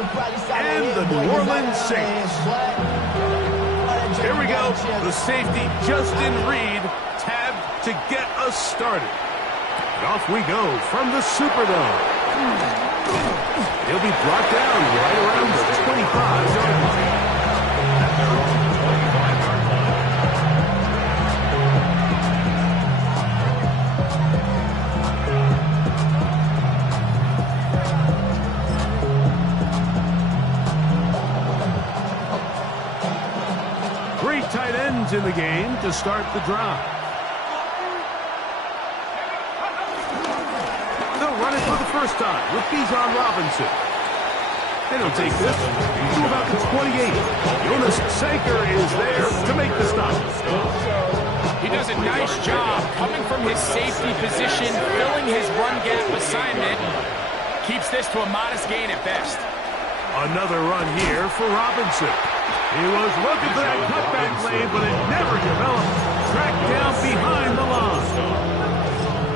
and the New Orleans Saints. Here we go. The safety, Justin Reed, tabbed to get us started. And off we go from the Superdome. He'll be brought down right around the 25-yard line. At their own 25-yard line. Three tight ends in the game to start the drive. They'll run it for the first time with Bijan Robinson. And he'll take this to about the 28. Jonas Sanker is there to make the stop. He does a nice job coming from his safety position, filling his run gap assignment. Keeps this to a modest gain at best. Another run here for Robinson. He was looking for that cutback lane, but it never developed. Tracked down behind the line.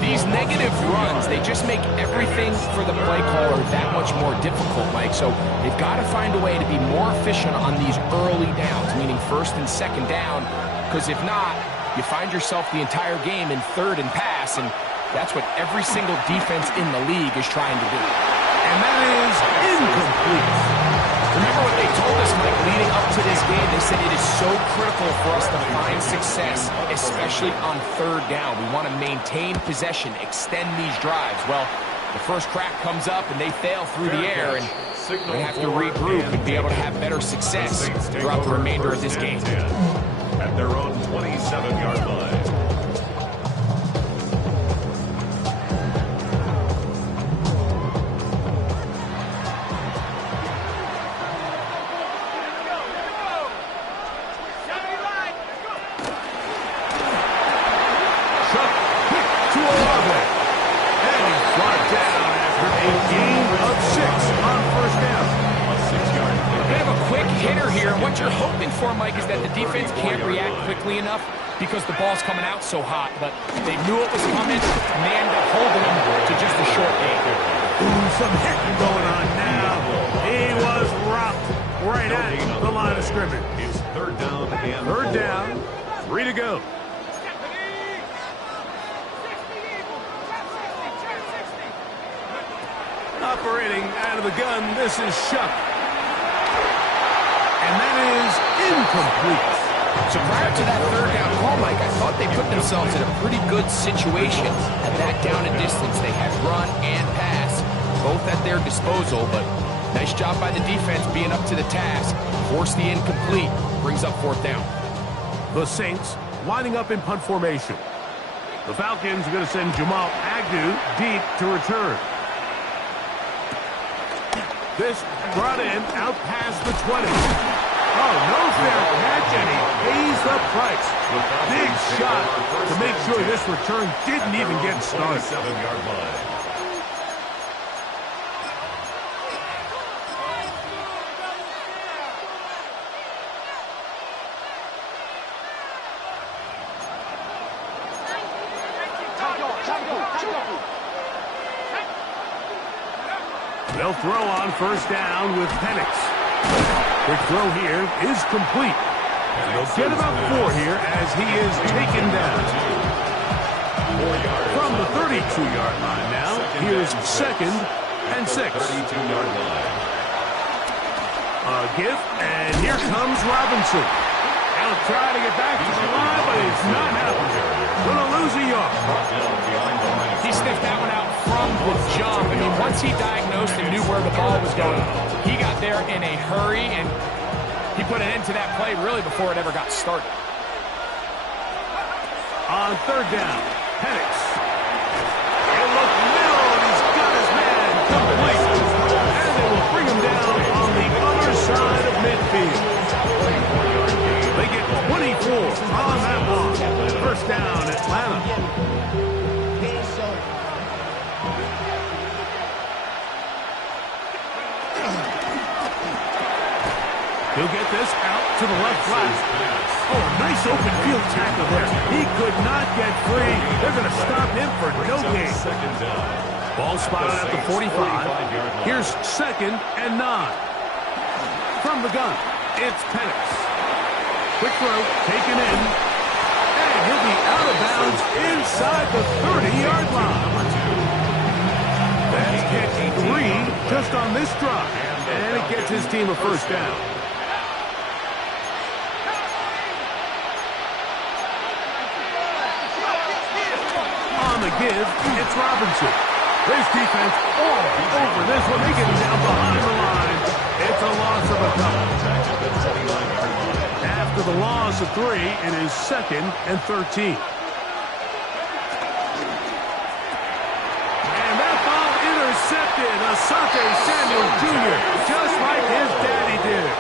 These negative runs, they just make everything for the play caller that much more difficult, Mike. So they've got to find a way to be more efficient on these early downs, meaning first and second down, because if not, you find yourself the entire game in third and pass, and that's what every single defense in the league is trying to do. And that is incomplete. Remember what they told us, Mike, leading up to this game. They said it is so critical for us to find success, especially on third down. We want to maintain possession, extend these drives. Well, the first crack comes up and they fail through the air, and they have to regroup and be able to have better success throughout the remainder of this game. At their own 27-yard line. What you're hoping for, Mike, is that the defense can't react quickly enough because the ball's coming out so hot. But they knew it was coming, and they ended up holding them to just a short game. Ooh, some hitting going on now. He was rocked right at the line of scrimmage. It's third down and third down, 3 to go. Operating out of the gun, this is Shuck. And that is incomplete. So prior to that third down call, Mike, I thought they put themselves in a pretty good situation at that down and distance. They had run and pass, both at their disposal, but nice job by the defense being up to the task. Force the incomplete, brings up fourth down. The Saints lining up in punt formation. The Falcons are going to send Jamal Agnew deep to return. This brought in out past the 20. Oh, no fair catch, and he pays the price. Big shot to make sure this return didn't even get started. 7-yard line. They'll throw on first down with Penix. Quick throw here is complete. And they'll get about 4 here as he is taken down. From the 32-yard line now, here's second and 6. 32-yard line. A give, and here comes Robinson. He'll try to get back to the line, but it's not happening. Gonna lose a yard. He sniffed that one out from the jump. I mean, once he diagnosed and knew where the ball was going, he got there in a hurry, and he put an end to that play really before it ever got started. On third down, Penix. He'll look middle, and he's got his man complete. And they will bring him down on the other side of midfield. They get 24 on that one. First down, Atlanta. He'll get this out to the left flat. Oh, nice open field tackle there. He could not get free. They're going to stop him for no gain. Ball spotted at the 45. Here's second and 9. From the gun, it's Penix. Quick throw, taken in. And he'll be out of bounds inside the 30-yard line. That's catch 3 just on this drive. And it gets his team a first down. On the give, it's Robinson. This defense all over this one. They get him down behind the line. It's a loss of a couple. After the loss of 3, it is 2nd and 13. And that ball intercepted. Asante Samuel Jr., just like his daddy did.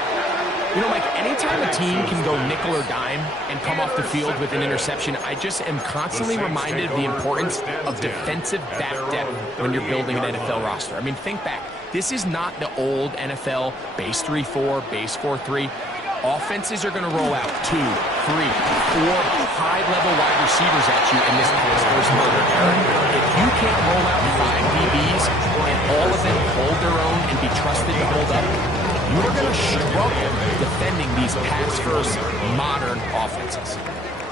You know, Mike, anytime a team can go nickel or dime and come off the field with an interception, I just am constantly reminded of the importance of defensive back depth when you're building an NFL roster. I mean, think back. This is not the old NFL base 3-4, base 4-3. Offenses are going to roll out 2, 3, 4 high-level wide receivers at you in this pass-first modern era. If you can't roll out 5 DBs and all of them hold their own and be trusted to hold up, you're going to struggle defending these pass-first modern offenses.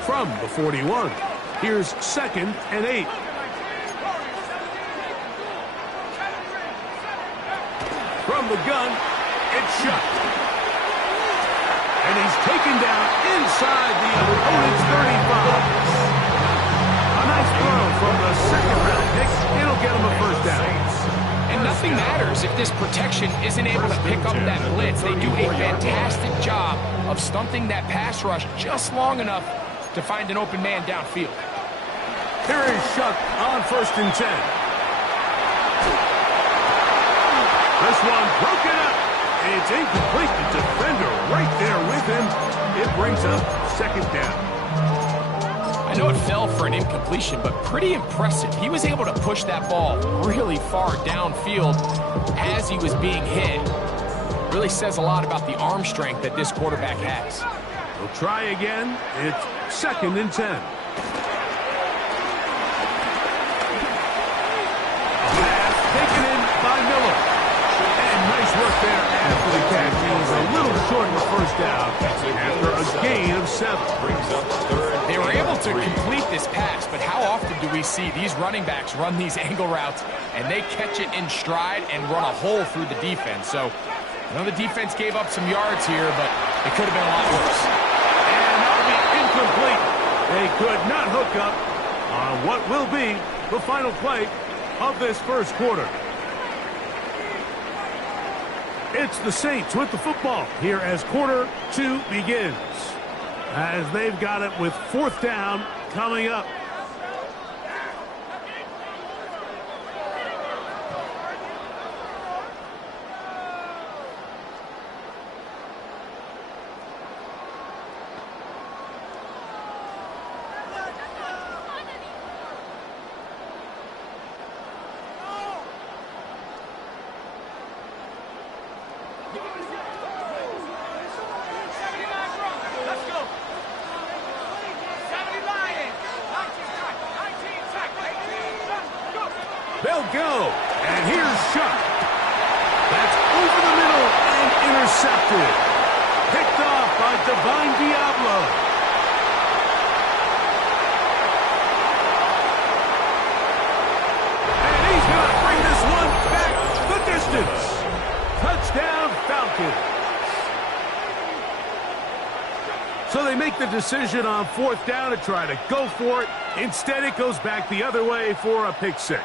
From the 41, here's 2nd and 8. From the gun, it's shot. And he's taken down inside the opponent's 35. A nice throw from the second-round pick. It'll get him a first down. And nothing matters if this protection isn't able to pick up that blitz. They do a fantastic job of stunting that pass rush just long enough to find an open man downfield. Here is Shuck on 1st and 10. This one broken up. It's incomplete. The defender right there with him. It brings up 2nd down. I know it fell for an incompletion, but pretty impressive. He was able to push that ball really far downfield as he was being hit. Really says a lot about the arm strength that this quarterback has. We'll try again. It's 2nd and 10. Pass taken in by Miller. And nice work there after the catch. He's a little short of a first down after a gain of 7. They were able to complete this pass, but how often do we see these running backs run these angle routes and they catch it in stride and run a hole through the defense? So, I know the defense gave up some yards here, but it could have been a lot worse. And that'll be incomplete. They could not hook up on what will be the final play of this first quarter. It's the Saints with the football here as quarter 2 begins. As they've got it with 4th down coming up. They'll go. And here's Shuck. That's over the middle and intercepted. Picked off by Divine Diablo. And he's going to bring this one back the distance. Touchdown, Falcons. So they make the decision on 4th down to try to go for it. Instead, it goes back the other way for a pick 6.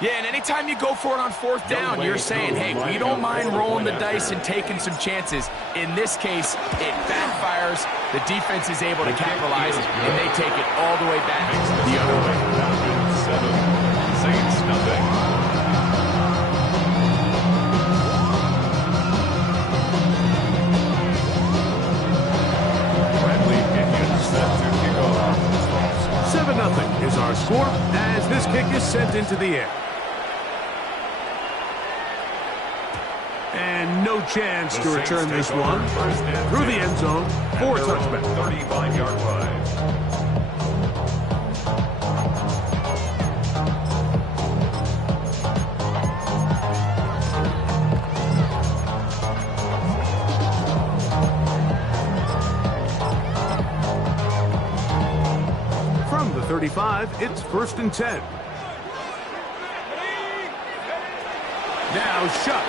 Yeah, and anytime you go for it on 4th down, you're saying, hey, we don't mind rolling the dice and taking some chances. In this case, it backfires. The defense is able to capitalize, and they take it all the way back the other way. 7, Saints nothing. Bradley Pinion set to kick off. 7-0 is our score as this kick is sent into the air. And no chance to return this one through the end zone for a touchback. 35-yard line. From the 35, it's 1st and 10. Now Shuck.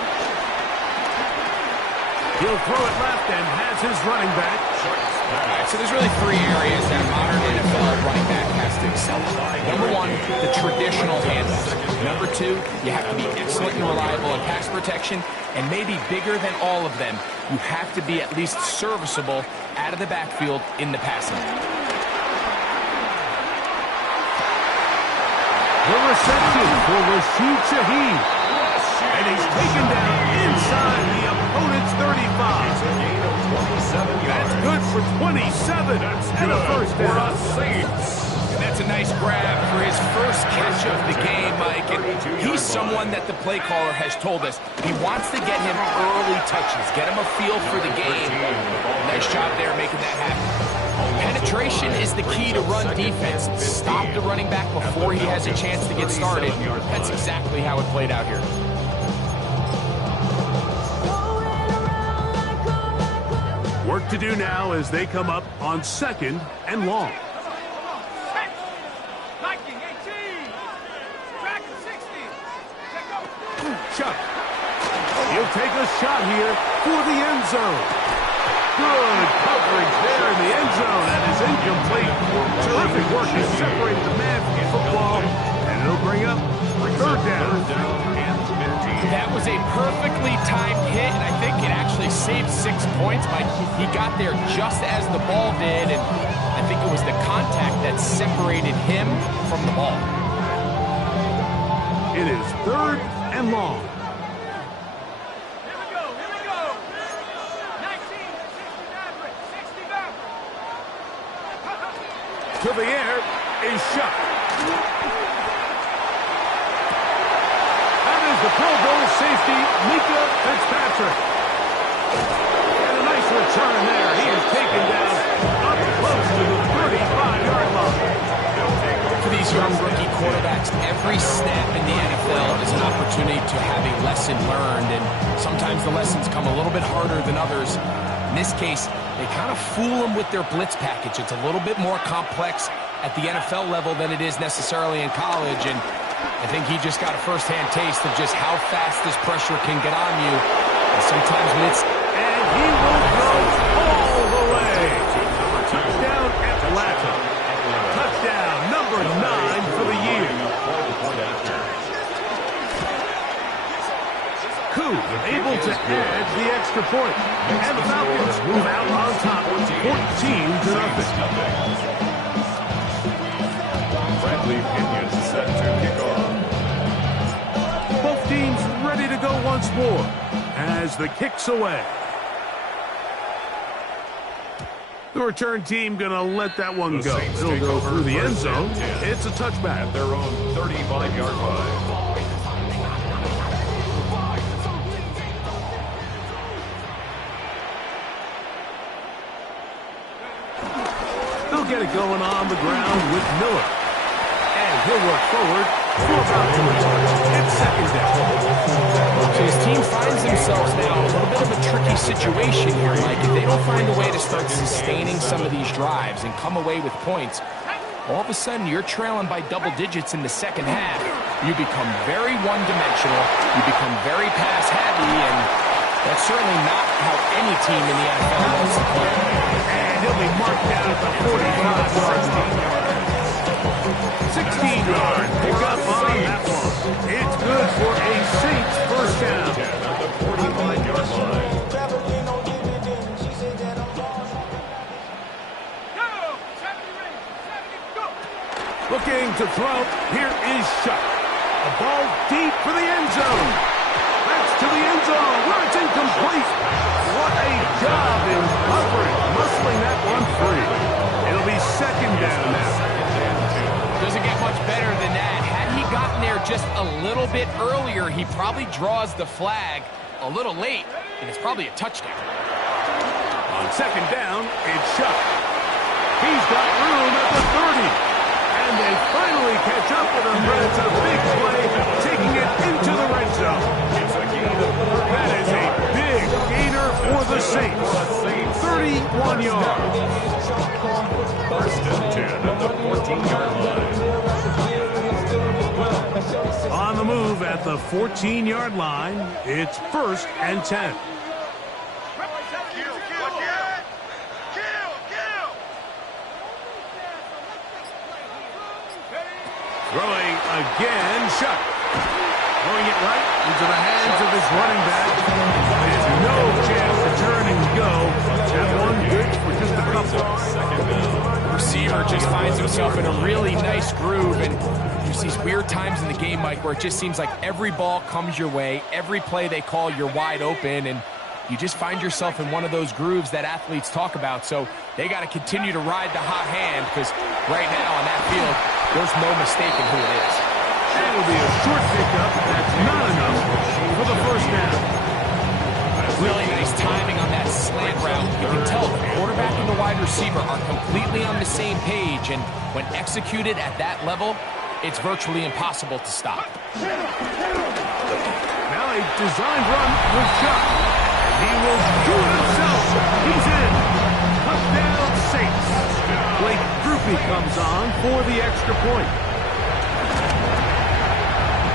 He'll throw it left and has his running back. All right, so there's really 3 areas that a modern NFL running back has to excel in. Number 1, the traditional handoffs. Number 2, you have to be excellent and reliable in pass protection. And maybe bigger than all of them, you have to be at least serviceable out of the backfield in the passing. The reception for Rashid Shaheed. And he's taken down inside the opponent's 35. That's good for 27 and a first down. And that's a nice grab for his first catch of the game, Mike. And he's someone that the play caller has told us he wants to get him early touches, get him a feel for the game. Nice job there making that happen. Penetration is the key to run defense. Stop the running back before he has a chance to get started. That's exactly how it played out here. Work to do now as they come up on 2nd and long. Chuck. He'll take a shot here for the end zone. Good coverage there in the end zone. That is incomplete. Terrific work to separate the man from the football. And it'll bring up 3rd down. That was a perfectly timed hit, and I think it actually saved 6 points. Mike, he got there just as the ball did, and I think it was the contact that separated him from the ball. It is 3rd and long. Here we go. 19, 60 back. To the air is Shuck. The Pro Bowl safety, Mika Fitzpatrick. And a nice return there. He is taken down up close to the 35-yard line. For these young rookie quarterbacks, every snap in the NFL is an opportunity to have a lesson learned, and sometimes the lessons come a little bit harder than others. In this case, they kind of fool them with their blitz package. It's a little bit more complex at the NFL level than it is necessarily in college, and I think he just got a first-hand taste of just how fast this pressure can get on you. And sometimes when it's... And he will go all the way. Touchdown, Atlanta. Touchdown, number 9 for the year. Koo able to add the extra point. And the Falcons move out on top, 14-0. Bradley Pinion set to kick off. Both teams ready to go once more as the kick's away. The return team going to let that one go. It'll go through the end zone. It's a touchback. At their own 35-yard line. They'll get it going on the ground with Miller. And he'll work forward for about 2 yards. It's 2nd down. So his team finds themselves now in a little bit of a tricky situation here, Mike. If they don't find a way to start sustaining some of these drives and come away with points, all of a sudden you're trailing by double digits in the second half. You become very one-dimensional. You become very pass-heavy, and that's certainly not how any team in the NFL wants to play. And he'll be marked down at the 45-yard line. 16-yard pickup on that one. It's good for a Saints first down. At the 45-yard line. Looking to throw. Here is Shuck. A ball deep for the end zone. That's to the end zone where it's incomplete. What a job in covering, muscling that one free. It'll be 2nd down now. Doesn't get much better than that. Had he gotten there just a little bit earlier, he probably draws the flag a little late, and it's probably a touchdown. On 2nd down, it's Shuck. He's got room at the 30. And they finally catch up with him, but it's a big play, taking it into the red zone. That is a big gainer for the Saints. 31 yards. 1st and 10 at the 14. 15-yard line. On the move at the 14-yard line, it's 1st and 10. Throwing again, shot. Throwing it right into the hands of his running back. There's no chance to turn and go. That one good for just a couple. The receiver just finds himself in a really nice groove, and there's these weird times in the game, Mike, where it just seems like every ball comes your way, every play they call, you're wide open, and you just find yourself in one of those grooves that athletes talk about. So they got to continue to ride the hot hand, because right now on that field, there's no mistaking who it is. That will be a short pickup. That's not enough for the first down. Really nice timing on that slant route. You can tell the quarterback and the wide receiver are completely on the same page, and when executed at that level, it's virtually impossible to stop. Now a designed run with shot. He will do it himself. He's in. Touchdown, Saints. Blake Grupe comes on for the extra point.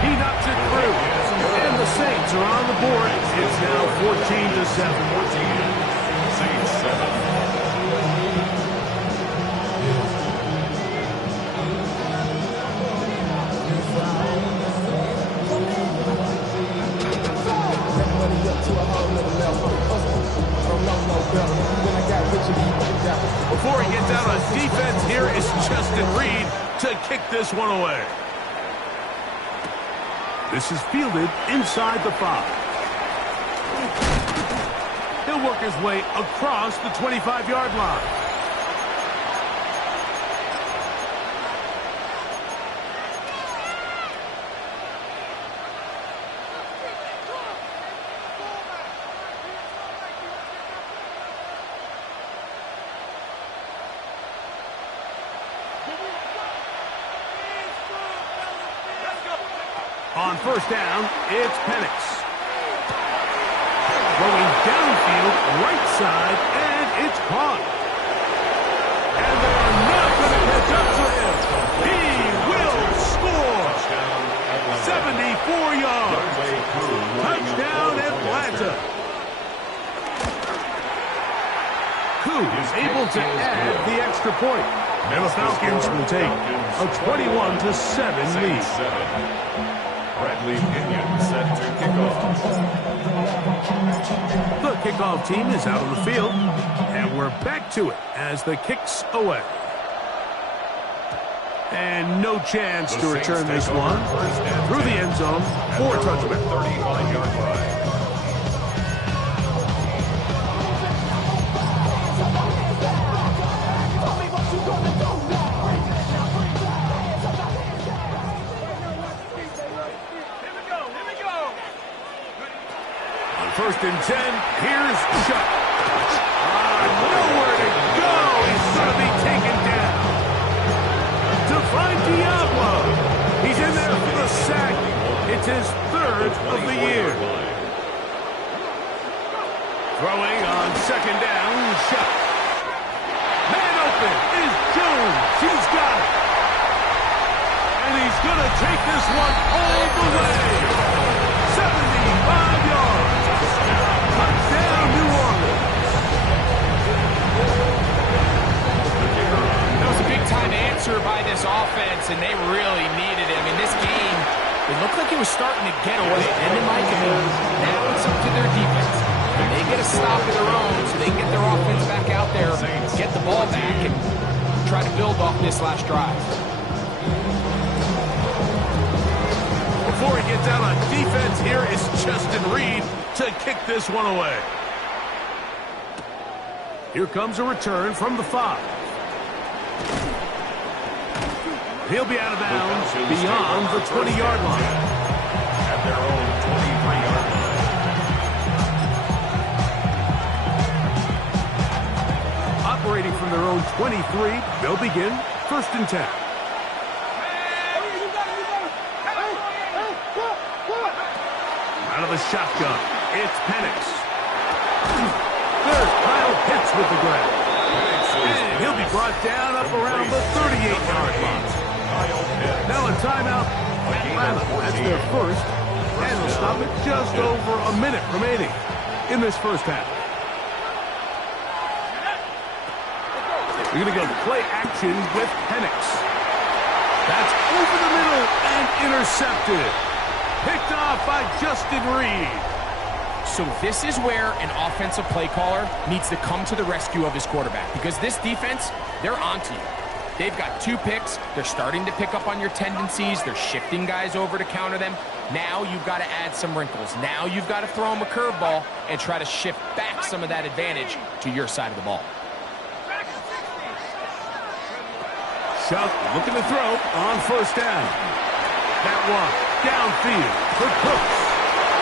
He knocks it through. And the Saints are on the board. It's now 14-7. Saints 7. Before he gets out on defense, here is Justin Reed to kick this one away. This is fielded inside the 5. He'll work his way across the 25-yard line. On first down, it's Penix. Throwing downfield, right side, and it's caught. And they are not going to catch up to him. He will score. 74 yards. Touchdown, Atlanta. Koo is able to add the extra point. And the Falcons will take a 21-7 lead. Bradley Pinion set to kick off. The kickoff team is out on the field, and we're back to it as the kick's away. And no chance to return this one through the end zone for a touchdown. 35-yard line. First and 10, here's Shutt. Nowhere to go. He's going to be taken down. To find Diablo. He's in there for the sack. It's his 3rd of the year. Throwing on second down, Shutt. Man open is Jones. He's got it. And he's going to take this one all the way. 75 yards. Touchdown, New Orleans. That was a big-time answer by this offense, and they really needed it. I mean, this game, it looked like it was starting to get away. And then, Mike, now it's up to their defense. And they get a stop of their own so they can get their offense back out there, get the ball back, and try to build off this last drive. Before he gets out on defense, here is Justin Reed to kick this one away. Here comes a return from the 5. He'll be out of bounds beyond the 20-yard line. At their own 23-yard line. Operating from their own 23, they'll begin 1st and 10. Out of the shotgun, it's Penix. There's Kyle Pitts with the grab. And he'll be brought down up around the 38-yard line. timeout. Atlanta, that's their first. And they'll stop it just over a minute remaining in this first half. We're going to go play action with Penix. That's over the middle and intercepted. Picked off by Justin Reed. So this is where an offensive play caller needs to come to the rescue of his quarterback, because this defense, they're onto you. They've got 2 picks. They're starting to pick up on your tendencies. They're shifting guys over to counter them. Now you've got to add some wrinkles. Now you've got to throw them a curveball and try to shift back some of that advantage to your side of the ball. Schuck looking to throw on first down. That one downfield for Cooks.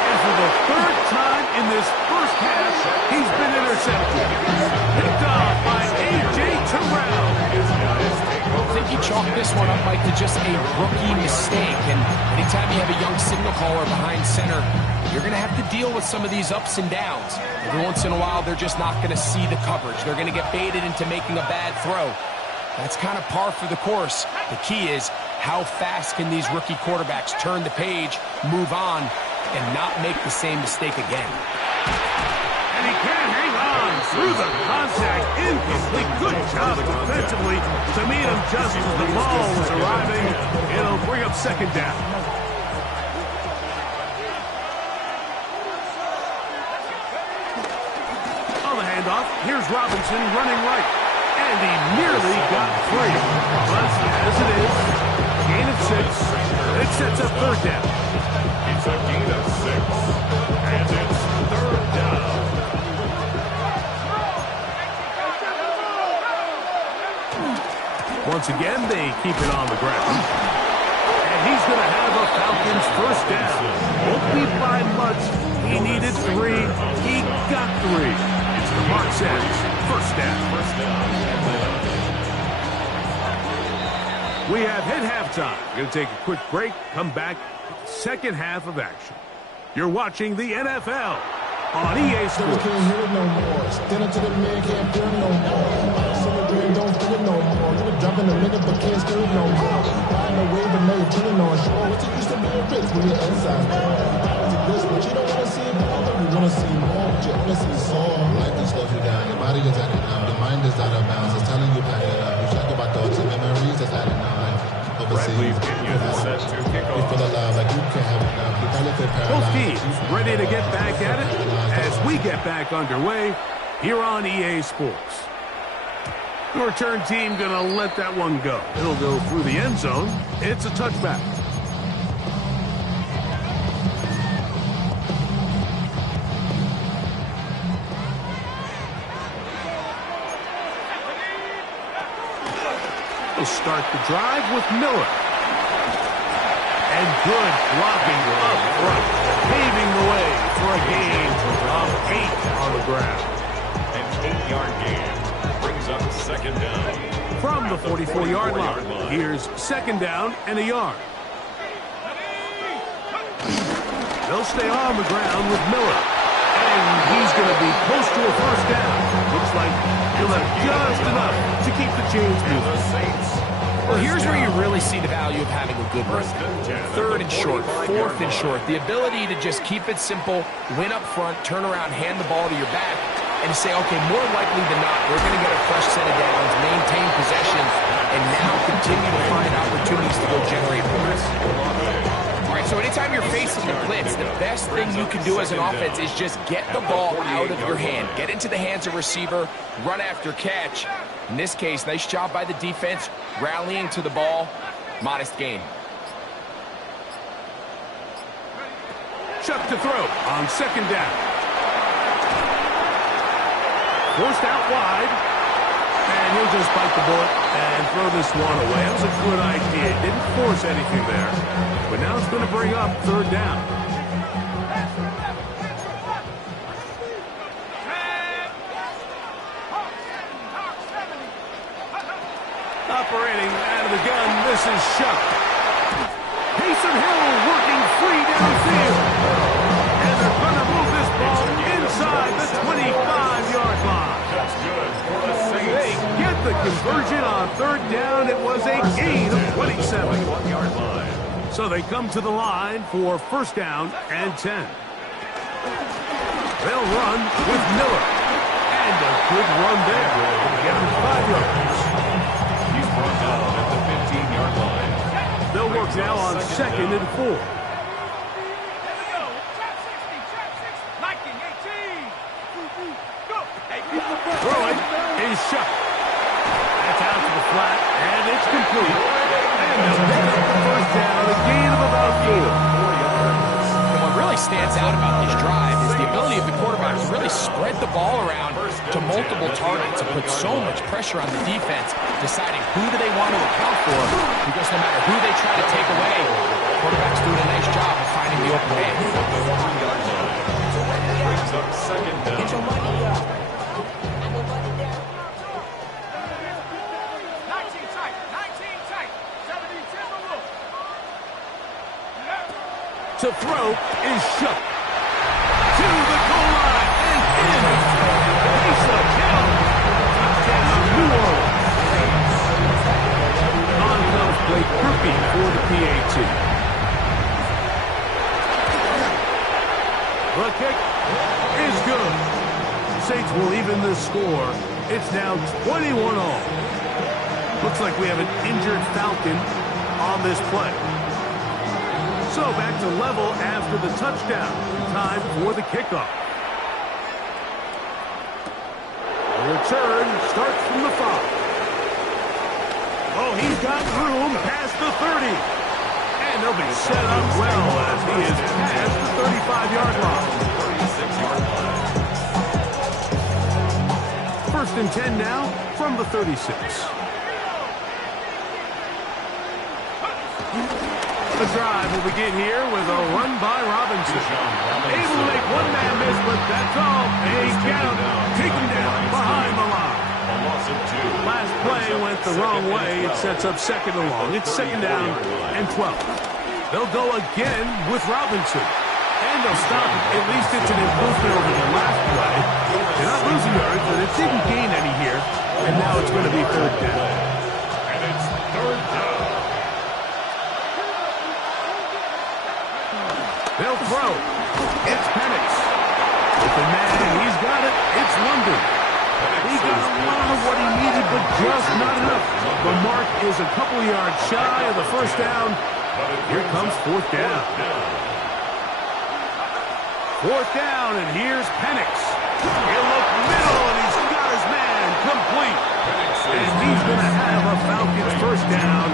And for the 3rd time in this first half, he's been intercepted. Picked off by A.J. Terrell. I think you chalk this one up, Mike, to just a rookie mistake. And anytime you have a young signal caller behind center, you're going to have to deal with some of these ups and downs. Every once in a while, they're just not going to see the coverage. They're going to get baited into making a bad throw. That's kind of par for the course. The key is, how fast can these rookie quarterbacks turn the page, move on, and not make the same mistake again? And he can't hang on through the contact. Incomplete. Good job defensively to meet him just as the ball was arriving. It'll bring up second down. On the handoff, here's Robinson running right. And he nearly got free. But as it is, gain of 6. It sets up third down. It's a gain of 6. And it's third down. Once again, they keep it on the ground. And he's going to have a Falcons first down. Won't be by much. He needed 3. He got 3. It's the mark says first down. We have hit halftime. Going to take a quick break. Come back. Second half of action. You're watching the NFL on EA Sports. Can't hear it no more. Stand up to the man, can't feel it no more. Summer dream, don't feel it no more. You were jumping a minute, but can't steer it no more. Riding a wave, but now you're turning on shore. What you used to be a risk when your inside door. This, but you don't want to see it more. You want to see more, but you want to see soul. Life just slows you down. Your body is acting up. Your mind is out of bounds. It's telling you pack it up. You check about thoughts and memories that's adding up. Bradley Pinion set to kick off. Both teams ready to get back at it as we get back underway here on EA Sports. The return team going to let that one go. It'll go through the end zone. It's a touchback. We'll start the drive with Miller. And good blocking up front, paving the way for a gain of 8 on the ground. An 8-yard gain brings up second down. From the 44-yard line, here's second down and a yard. They'll stay on the ground with Miller. And he's going to be close to a first down. Looks like he'll have just enough to keep the chains moving. Well, here's where you really see the value of having a good run. 3rd and short, 4th and short. The ability to just keep it simple, win up front, turn around, hand the ball to your back, and say, okay, more likely than not, we're going to get a fresh set of downs, maintain possession, and now continue to find opportunities to go generate points. All right, so anytime you're facing the blitz, the best thing you can do as an offense is just get the ball out of your hand. Get into the hands of receiver, run after catch. In this case, nice job by the defense, rallying to the ball. Modest gain. Chuck to throw on second down. Forced out wide. And he'll just bite the bullet and throw this one away. That was a good idea. Didn't force anything there. But now it's going to bring up third down. Operating out of the gun, this is Schuck. Taysom Hill working free downfield. And they're going to move this ball inside the 25-yard line. That's good for the Saints. They get the conversion on third down. It was a gain of 27. 1-yard line. So they come to the line for first down and 10. They'll run with Miller. And a good run there. Get him 5 yards. He's brought down at the 15-yard line. They'll work now on 2nd and 4. Throwing is shot. That's out to the flat, and it's complete. And they'll pick up the first down, a gain of about 4. And what really stands out about this drive is the ability of the quarterback to really spread the ball around to multiple targets and put so much pressure on the defense, deciding who do they want to account for, because no matter who they try to take away, the quarterback's doing a nice job of finding the open man. Brings up second down. To throw is shut. To the goal line and in. Piece of kill. Touchdown, New Orleans. On comes Blake Murphy for the PAT. The kick is good. Saints will even the score. It's now 21-all. Looks like we have an injured Falcon on this play. So back to level after the touchdown. Time for the kickoff. The return starts from the 5. Oh, he's got room past the 30. And they'll be set up well as he is past the 35-yard line. 36-yard line. First and 10 now from the 36. The drive will begin here with a run by Robinson. Able to make one man miss, but that's all. A count. Take him down behind the line. A loss of 2. Last play went the wrong way. It sets up second and long. It's second down and 12. They'll go again with Robinson. And they'll stop it. At least it's an improvement over the last play. They're not losing yards, but it didn't gain any here. And now it's going to be third down. And it's third down. They'll throw. It's Penix. With the man, he's got it. It's London. He got a lot of what he needed, but just not enough. The mark is a couple yards shy of the first down. Here comes fourth down. Fourth down, and here's Penix. He'll look middle, and he's got his man complete. And he's going to have a Falcons first down.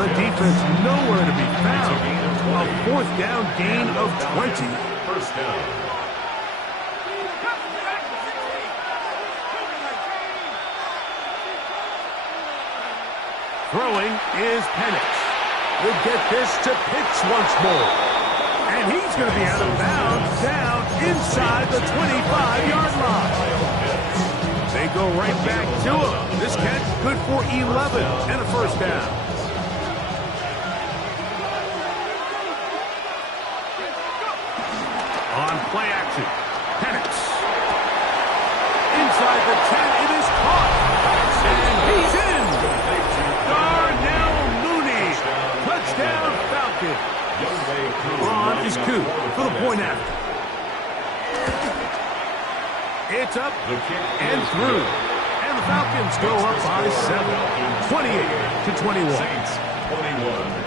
The defense nowhere to be found. A fourth down gain of 20. First down. Throwing is Penix. We'll get this to Pitts once more. And he's going to be out of bounds down inside the 25-yard line. They go right back to him. This catch good for 11 and a first down. On play action, Penix. Inside the 10, it is caught. And he's in. Darnell Mooney. Touchdown Falcon. Ron is coup for the point after. It's up and through. And the Falcons go up by 7. 28-21. Saints 21.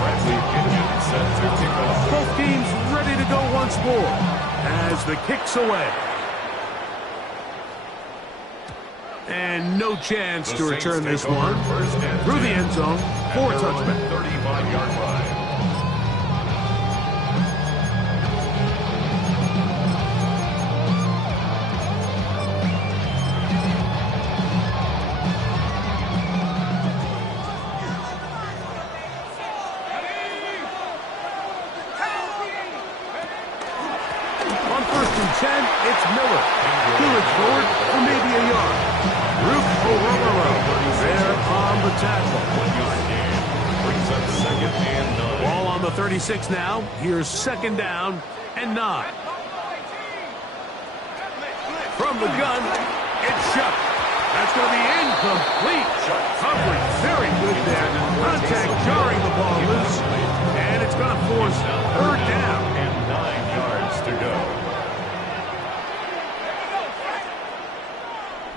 Bradley Pinion set to kick off. Both teams ready to go once more as the kick's away. And no chance to return this one through the end zone for a touchback. 35-yard line. On first and 10, it's Miller. Coolidge forward for maybe a yard. Roop Oromoro there on the tackle. 1-yard gain. Brings up second and 9. Ball on the 36 now. Here's second down and 9. From the gun, it's shut. That's going to be incomplete. Coverage very good there. Contact jarring the ball loose, and it's going to force third down. And 9 yards to go.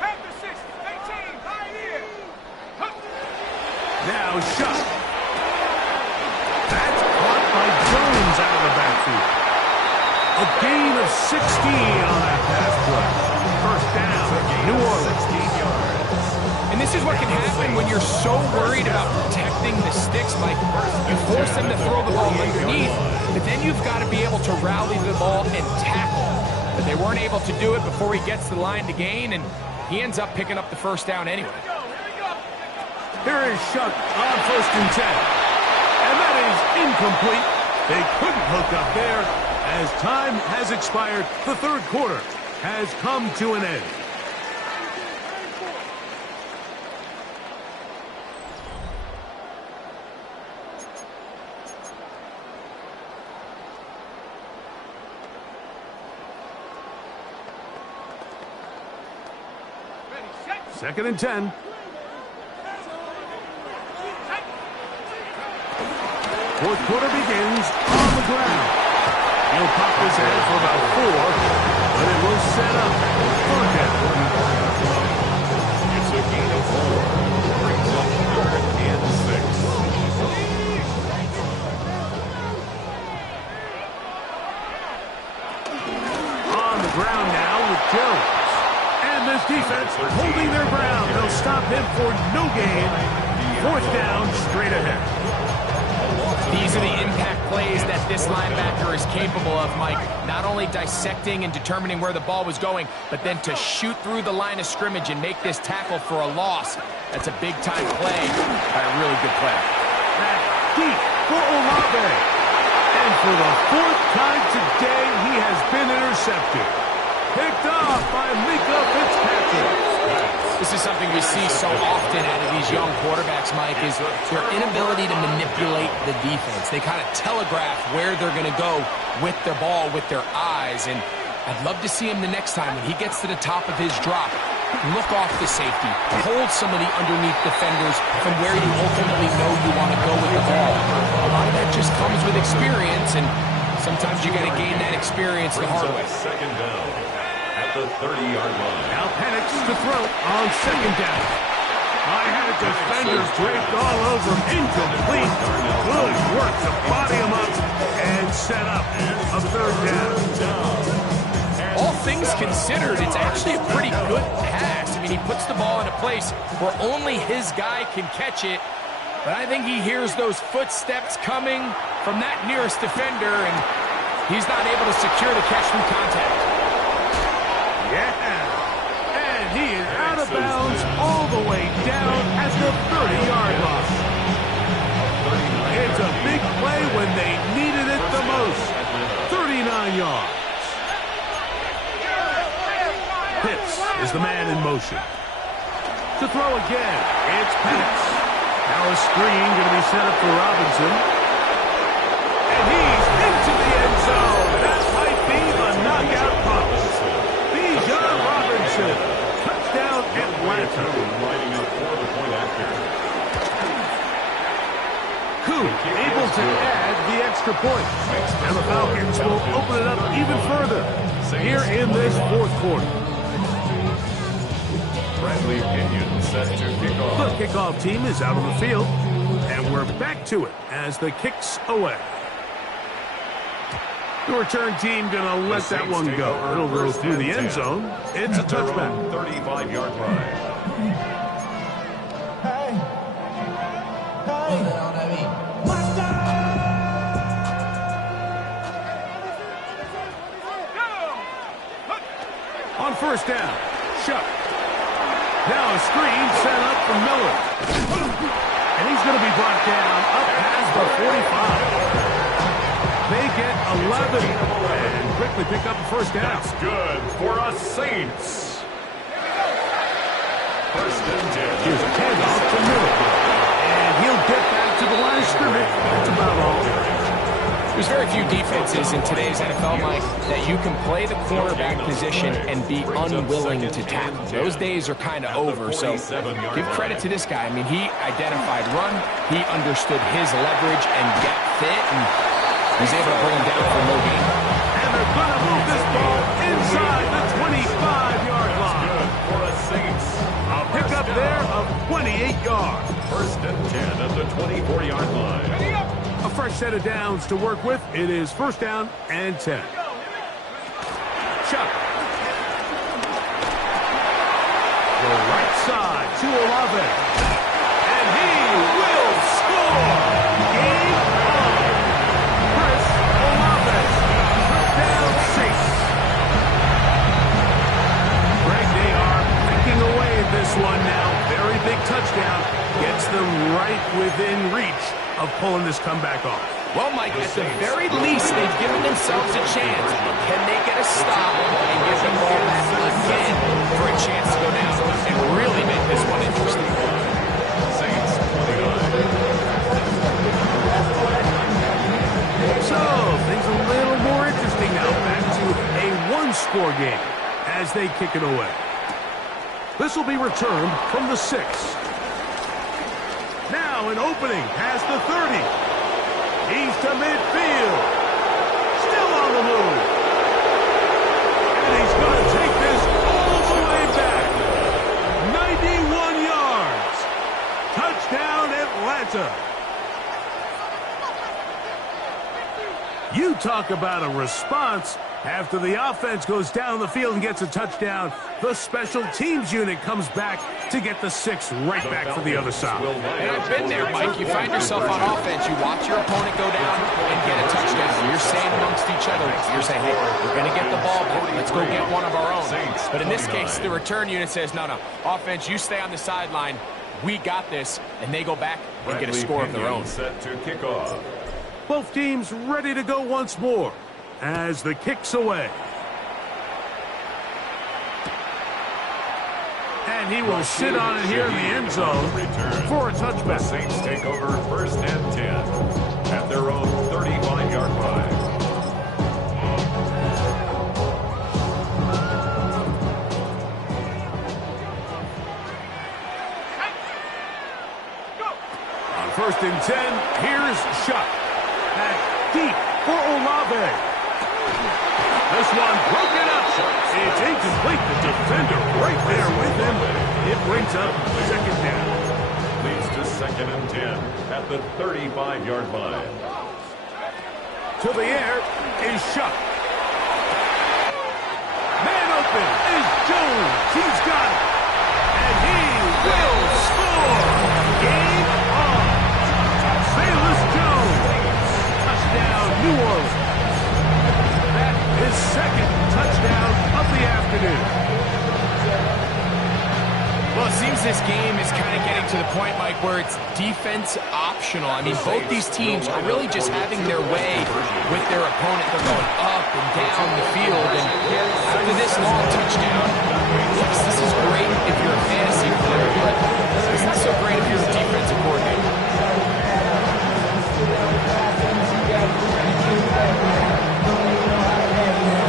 Half the 6, 18, right here. Now shot. That's caught by Jones out of the backfield. A gain of 16 on that pass play. First down, New Orleans. 16 yards. And this is what can happen when you're so worried about protecting the sticks, Mike. You force them to throw the ball underneath, but then you've got to be able to rally the ball and tackle. But they weren't able to do it before he gets to the line to gain, and he ends up picking up the first down anyway. Here is Shuck on 1st and 10. And that is incomplete. They couldn't hook up there. As time has expired, the third quarter has come to an end. Second and 10. Fourth quarter begins on the ground. He'll pop his head for about 4, but it will set up third down. It's a gain of 4. Brings up 3rd and 6. On the ground now with Jones. And this defense holding their ground. They'll stop him for no gain. Fourth down, straight ahead. These are the impact plays that this linebacker is capable of, Mike. Not only dissecting and determining where the ball was going, but then to shoot through the line of scrimmage and make this tackle for a loss. That's a big-time play by a really good player. Back deep for Olave. And for the 4th time today, he has been intercepted. Picked off by Minkah Fitzpatrick. This is something we see so often out of these young quarterbacks, Mike, is their inability to manipulate the defense. They kind of telegraph where they're going to go with their ball, with their eyes. And I'd love to see him the next time when he gets to the top of his drop. Look off the safety. Hold some of the underneath defenders from where you ultimately know you want to go with the ball. A lot of that just comes with experience, and sometimes you got to gain that experience the hard way. Second down at the 30-yard line. Now Penix to throw on second down. I had a defender draped all over him. Incomplete. Good work to body him up and set up a third down. All things considered, it's actually a pretty good pass. I mean, he puts the ball in a place where only his guy can catch it. But I think he hears those footsteps coming from that nearest defender, and he's not able to secure the catch from contact. Yeah. And he is out of bounds all the way down at the 30-yard line. It's a big play when they needed it the most. 39 yards. Pitts is the man in motion. To throw again, it's Penix. Now a screen going to be set up for Robinson. And he's into the end zone. That might be the knockout punch. Bijan Robinson. Touchdown Atlanta. Lining up for the point after. Coop able to add the extra point. And the Falcons will open it up even further here in this fourth quarter. Bradley Pinion set to kick off. The kickoff team is out on the field, and we're back to it as the kick's away. The return team going to let that one go. It'll go through the end zone. It's a touchback. 35-yard line. On first down, Shuck. Now a screen set up for Miller. And he's going to be brought down up past the 45. They get 11 and quickly pick up the first down. That's good for us Saints. First and 10. Here's a handoff to Miller. And he'll get back to the line of scrimmage. That's about all. There's very few defenses in today's NFL, Mike, that you can play the cornerback position and be unwilling to tackle. Those days are kind of over, so give credit to this guy. I mean, he identified run, he understood his leverage and get fit, and he's able to bring him down for no gain. And they're going to move this ball inside the 25-yard line. Good for a Saints. A pickup there of 28 yards. First and 10 at the 24-yard line. A fresh set of downs to work with. It is first down and 10. Chuck. The right side to Olave. And he will score. Game on. Chris Olave. Touchdown Saints. Greg, they are picking away at this one now. Very big touchdown. Gets them right within reach of pulling this comeback off. Well, Mike, at the very least, they've given themselves a chance. Can they get a stop and give the ball back again for a chance to go down and really make this one interesting? Saints 29. So, things a little more interesting now. Back to a one-score game as they kick it away. This will be returned from the 6. Now an opening past the 30. He's to midfield. Still on the move. And he's going to take this all the way back. 91 yards. Touchdown Atlanta. You talk about a response. After the offense goes down the field and gets a touchdown, the special teams unit comes back to get the 6 right back for the other side. And I've been there, Mike. You find yourself on offense. You watch your opponent go down and get a touchdown. You're saying amongst each other, you're saying, hey, we're going to get the ball back. Let's go get one of our own. But in this case, the return unit says, no, offense, you stay on the sideline. We got this. And they go back and get a score of their own. Set to kick off. Both teams ready to go once more as the kick's away. And he will sit on it here in the end zone for a touchback. The Saints take over first and 10 at their own 35-yard line. On first and 10, here's Shuck. Back deep for Olave. This one broken up. It's incomplete. The defender right there with him. It brings up second down. Leads to second and 10 at the 35-yard line. To the air is Shuck. Man open is Jones. He's got it. And he will score. Game on. Velus Jones. Touchdown, New Orleans. That is second touchdown of the afternoon. Well, it seems this game is kind of getting to the point, Mike, where it's defense optional. I mean, both these teams are really just having their way with their opponent. They're going up and down the field. And after this long touchdown, yes, this is great if you're a fantasy player, but it's not so great if you're a defensive coordinator.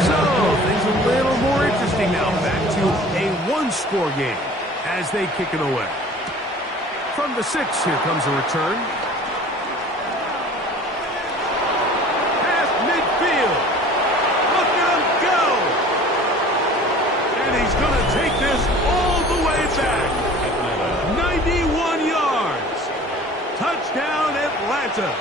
So, things a little more interesting now. Back to a one-score game as they kick it away. From the 6, here comes a return. Past midfield. Look at him go. And he's going to take this all the way back. 91 yards. Touchdown, Atlanta.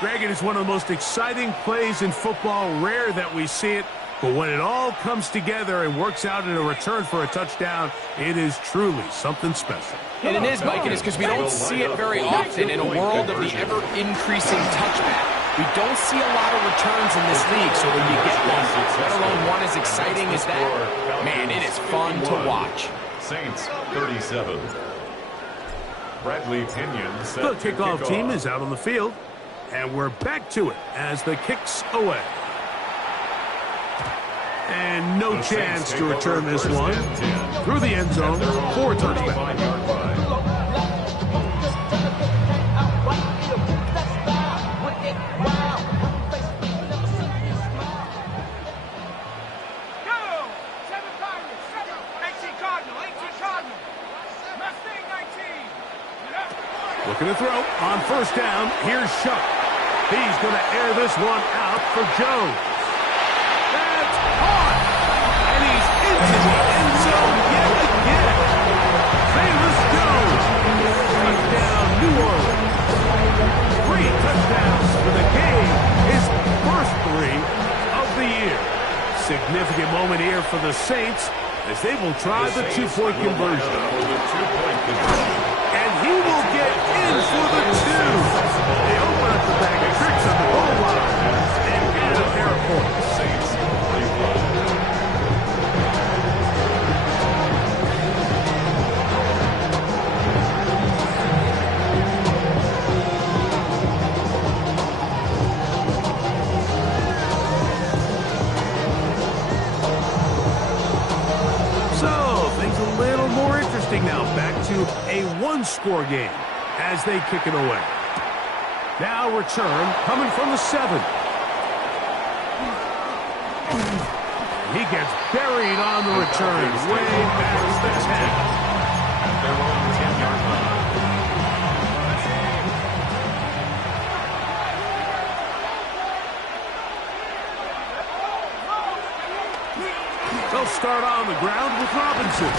Greg, it is one of the most exciting plays in football. Rare that we see it. But when it all comes together and works out in a return for a touchdown, it is truly something special. And it is, Mike, it is because we don't see it very often in a world of the ever-increasing touchback. We don't see a lot of returns in this league, so when you get one, let alone one as exciting as that, man, it is fun to watch. Saints 37. Bradley Pinion set The to kickoff kick team off. is out on the field, and we're back to it as the kick's away. And no The chance Saints to take return over this first one and 10 through the end zone at their own for a touchback. 35-yard line. Looking to throw on first down. Here's Shuck. He's going to air this one out for Jones. That's caught. And he's into the end zone yet again. Famous Jones. Touchdown, New Orleans. 3 touchdowns for the game. His first 3 of the year. Significant moment here for the Saints as they will try the 2-point conversion. And he will get in for the 2. They open up the bag of tricks on the goal line and add a pair of points. Now back to a 1-score game as they kick it away. Now return coming from the 7. He gets buried on the return way past the 10. At their own 10-yard line. They'll start on the ground with Robinson.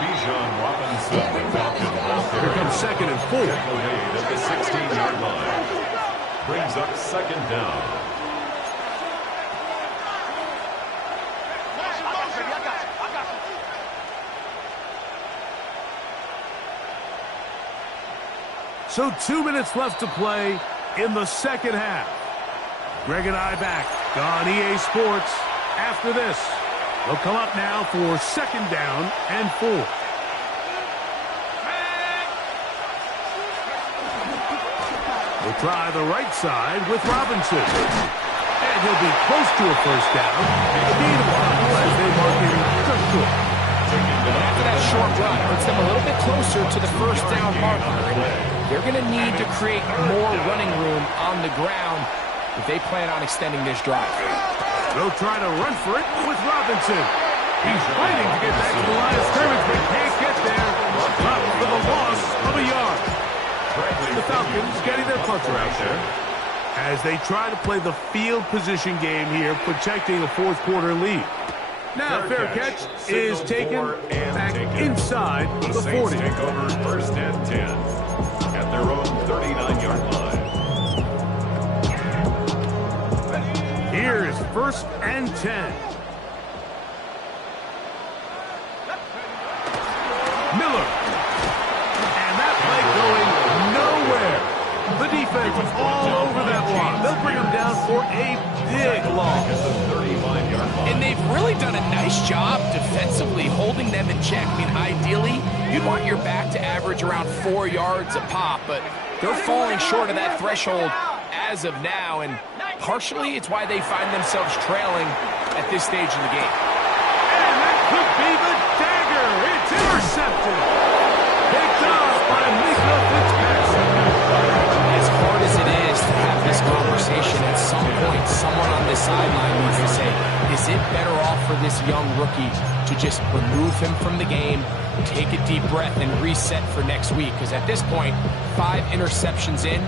Bijan Robinson, the Falcons. Here comes 2nd and 4. Made at the 16-yard line. Brings up 2nd down. So 2 minutes left to play in the second half. Greg and I back on EA Sports after this. They'll come up now for 2nd down and 4. We'll try the right side with Robinson. And he'll be close to a first down. The gain of a couple as they mark him just short. And after that short run, it puts them a little bit closer to the first down marker. They're going to need to create more running room on the ground if they plan on extending this drive. They'll try to run for it with Robinson. He's fighting to get back to the line of scrimmage, but can't get there. Up for the loss of a yard. The Falcons getting their punter out there as they try to play the field position game here, protecting a fourth-quarter lead. Now, fair catch is taken back inside the 40. Take over 1st and 10 at their own 39-yard line. Here is 1st and 10. Miller. And that play going nowhere. The defense is all over that one. They'll bring him down for a big loss. And they've really done a nice job defensively holding them in check. I mean, ideally, you'd want your back to average around 4 yards a pop, but they're falling short of that threshold as of now, and partially it's why they find themselves trailing at this stage in the game. And that could be the dagger. It's intercepted. Picked off by Minkah Fitzpatrick. As hard as it is to have this conversation, at some point, someone on this sideline needs to say, is it better off for this young rookie to just remove him from the game, take a deep breath, and reset for next week? Because at this point, 5 interceptions in,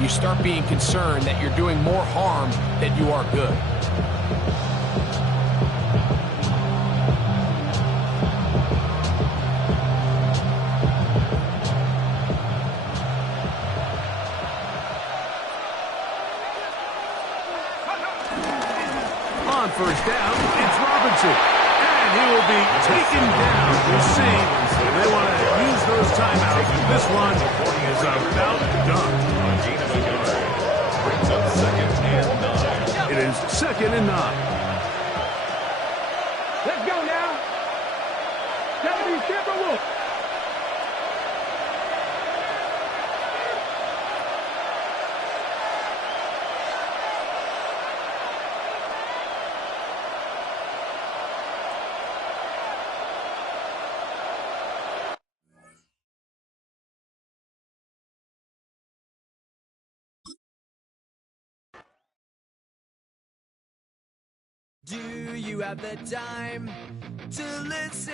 you start being concerned that you're doing more harm than you are good. On first down, it's Robinson. And he will be taken down. We'll see if they want to use those timeouts. This one is about done. Brings up 2nd and 9. It is 2nd and 9. Let's go now. Deputy Timberwolf. Do you have the time to listen?